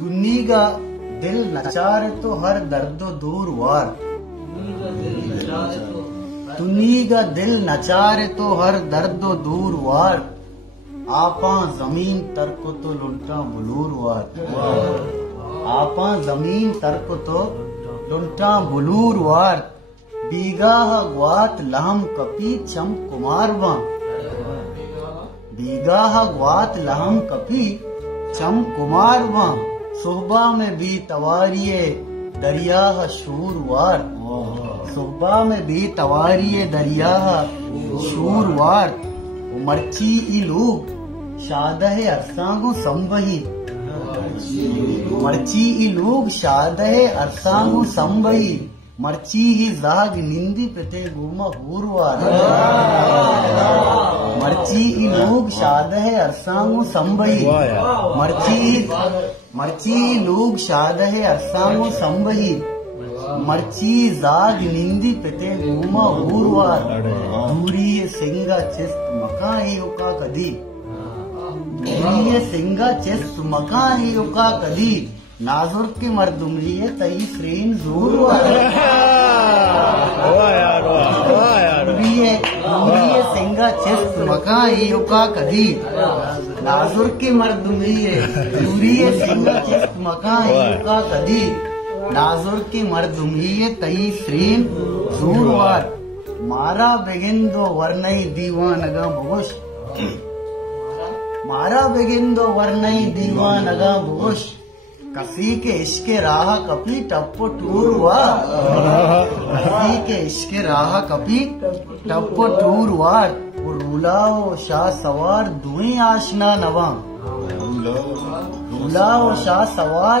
तुन्नी का दिल नचारे तो हर दर्दो दूर वार। तुन्नी का दिल नचारे तो हर दर्दो दूर वार। आपा जमीन तरको तो लुंटा बुलूर वार। आपा जमीन तरको तो लुंटा बुलूर वार। बीगाह ग्वात लहम कपी चम कुमारवा। बीगाह ग्वात लहम कपी चम कुमारवा। सुहबा में भी तवारिये दरिया शूरवार। सुहबा में भी तवारिये दरिया शूरवार। मर्ची इलूग शादह अरसांगो संबही। मर्ची इलूग शादह अरसांगो संबही। मर्ची ही जाग निंदी पेते गुमा हूरवार। मर्ची इलूग शादह अरसांगो संबही। मर्ची लोग शादह अरसांगो संबही। मर्ची जाग निंदी पेते गुमा हूरवार। दूरी सिंगा चिस्त मका ही उका कदी। दूरी सिंगा चिस्त मका ही उका कदी। नाजुर के मर्दुमरी तई फ्रेन जोर सिंगा चिस्त मका ही उका कदी। नाजुर के मर्दुमरी दूरी सिंगा चिस्त मका ही उका कदी। नाजुर के मर्दुमरी तई फ्रेन जोरवार। मारा बेगिंदो वर्णई दीवानगा भोश। मारा बेगिंदो वर्णई दीवानगा भोश। कसी के इश्के राह कपी टप्पो टूरवा। कसी के इश्के राह कपी टप्पो टूरवार। रूलाओ शाह सवार दुई आशना नवा। रूलाओ शाह सवार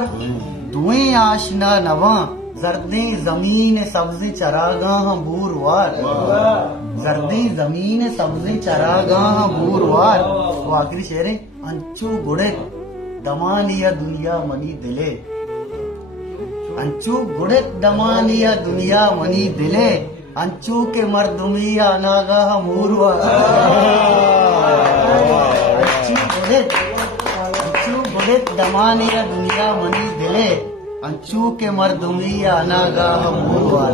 दुई आशना नवा। जर्दी जमीन सब्जी चरागाह बूरवार। जर्दी जमीन सब्जी चरागाह बूरवार। वो आखिरी शेर है। अंचू गुड़े दमानिया दुनिया मनी दिले। अंचू गुड़े दमानिया दुनिया मनी दिले। अंचू के मर्दुमिया नागाह मूरवा। अंचू गुड़े दमानिया दुनिया मनी दिले। अंचू के मर्दुमिया नागाह मूरवा।